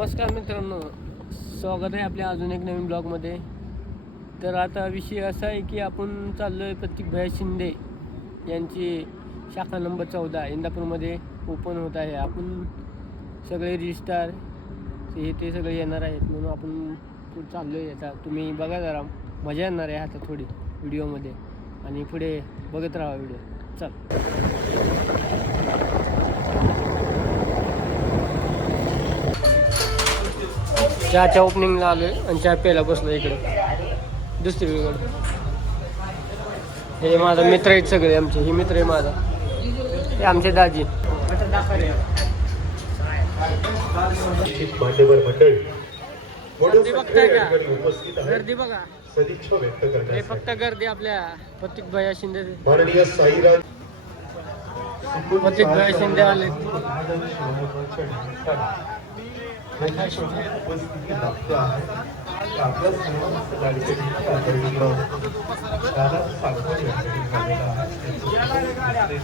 नमस्कार मित्रांनो, स्वागत आहे आपल्या अजून एक नवीन ब्लॉगमध्ये. तर आता विषय असा आहे की आपण चाललो आहे प्रतीक भाई शिंदे यांची शाखा नंबर 14 इंदापूरमध्ये ओपन होत आहे. आपण सगळे रजिस्ट्रार ते सगळे येणार आहेत म्हणून आपण चाललो आहे. आता तुम्ही बघा, जरा मजा येणार आहे आता थोडी व्हिडिओमध्ये आणि पुढे बघत राहा व्हिडिओ. चल, चहाच्या ओपनिंगला आलो आहे आणि चहा प्यायला बसलो इकडे दुसरीकडे. हे माझा मित्र आहेत सगळे आमचे. हे मित्र आहे माझा, हे आमचे दाजी. मान्यवर मंडळी, गर्दी बघताय का? गर्दी बघा, सदिच्छा व्यक्त हे करण्यासाठी फक्त गर्दी आपल्या प्रतीक भाई शिंदे. माननीय साईराज प्रतीक भाई शिंदे आले. उपस्थिती लाभते आहे. आपल्या सर्वांच लाडके आदरणीय दादा सागवत यांनी झालेला आहे.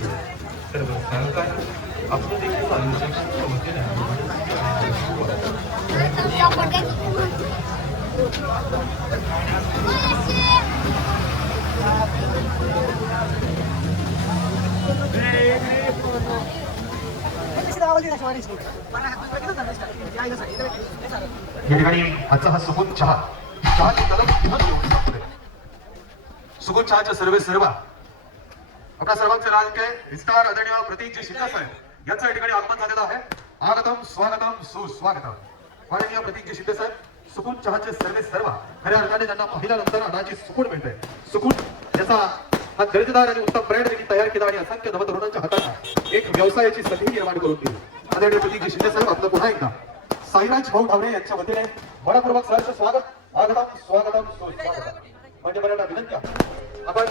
सर्व सहकार आपण देखील आयोजक वतीने या ठिकाणी आजचा हा सुगुण चहाची तलब किंमत एवढी संपते. सुगुण चहाच्या सर्व आपल्या सर्वांचे लाडके विस्तार आदरणीय प्रतीकजी शिंदे साहेब यांचं या ठिकाणी आगमन झालेलं आहे. आगतम स्वागतम सुस्वागतम. माननीय प्रतीकजी शिंदे साहेब, सुगुण चहाचे सर्व खऱ्या अर्थाने त्यांना पाहिल्यानंतर अनाची सुकून मिळते. सुकून याचा हा दर्जेदार आणि उत्तम ब्रँड त्यांनी तयार केला आणि असंख्य नवतरुणांच्या हातात एक व्यवसायाची संधी निर्माण करून दिली. आदरणीय प्रतीकजी शिंदे साहेब, आपलं पुन्हा एकदा साईराज भाऊ ढावरे यांच्या वतीने मनपूर्वक सहर्ष स्वागत. आगतम स्वागतम सुस्वागतम. म्हणजे बऱ्याला विनंती आहे आपण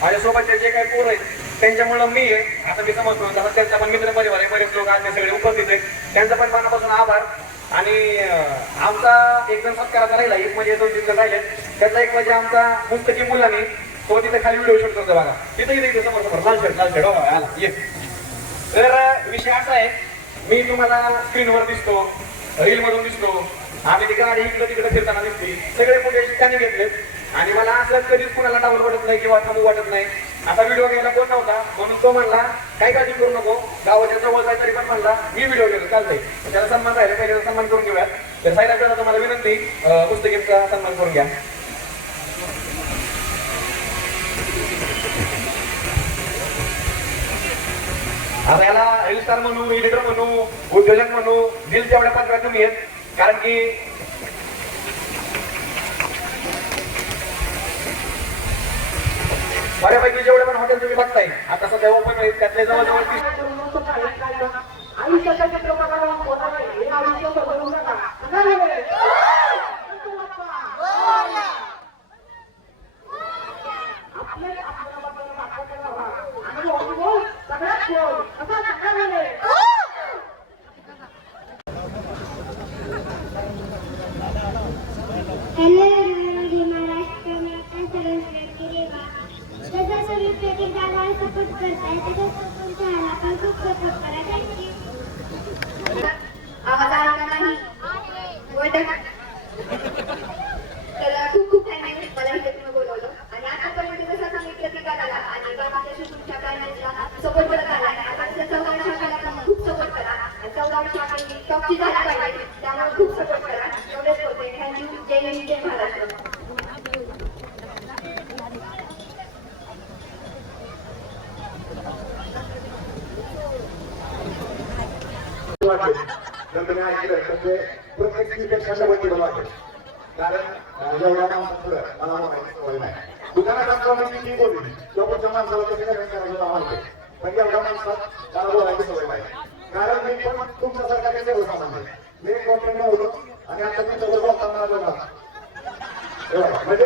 माझ्यासोबतचे जे काही पोर आहेत त्यांच्यामुळे मी आहे आता मी समजतो. त्यांचा पण मित्र परिवार आहे, बरेच लोक आज सगळे उपस्थित आहेत, त्यांचा पण मनापासून आभार. आणि आमचा एक जण सत्काराचा राहिला, एक म्हणजे 2-3 जण राहिले. त्याचा एक म्हणजे आमचा मुस्तकी मुलांनी तो तिथे खाली व्हिडिओ शूट करतो बघा, तिथे समोर लाल शर्ट आला ये. तर विषय असा आहे, मी तुम्हाला स्क्रीनवर दिसतो, रील मधून दिसतो, आम्ही ती गाडी इकडे तिकडे फिरताना दिसते, सगळे फुटेज त्याने घेतले. आणि मला असं कधीच कुणाला डाऊन वाटत नाही किंवा थांबू वाटत नाही. आता व्हिडिओ घ्यायला कोण नव्हता म्हणून तो म्हणला काही काळजी करू नको, गावाच्या जवळ जाय तरी पण म्हणला मी व्हिडिओ घेतो चालतंय. त्याला सन्मान राहिला, पहिल्याचा सन्मान करून घेऊयात. तर साईराज तुम्हाला विनंती, पुस्तकेचा सन्मान करून घ्या. आता याला रीलस्टार म्हणू, एडिटर म्हणू, उद्योजक म्हणू, दिल तेवढ्या पात्र तुम्ही आहेत. कारण की बऱ्यापैकी जेवढे पण हॉटेल तुम्ही बघताय आता सध्या ओपन आहेत, त्यातले जवळजवळ आवाज आला नाही. तर खूप धन्यवाद मला इथे तुम्ही बोलवलं. आणि आतापर्यंत कसं आता मी प्रतिकार आला आणि बाकीच्या तुमच्या पॅनलला सपोर्ट करत आला. आता 14 शाखाला पण खूप सपोर्ट करा. 14 शाखांनी टॉपची झाली पाहिजे, त्यामुळे खूप सपोर्ट करा. एवढेच होते. थँक्यू. जय हिंद, जय महाराष्ट्र. जर तुम्ही ऐकलं तर प्रत्येक स्पीचपेक्षा शब्द वाटेल. कारण एवढ्या माणसापुढे मला म्हणायची सवय नाही. दुकानात असताना मी बोलली लोकांच्या माणसाला कसं करायचं आम्हाला, पण एवढ्या माणसात मला बोलायची सवय नाही. कारण मी पण तुमच्यासारखा काही सर्वसामान्य मी एक कॉन्टेंट होतो आणि आता तुमच्याबरोबर बोलताना म्हणजे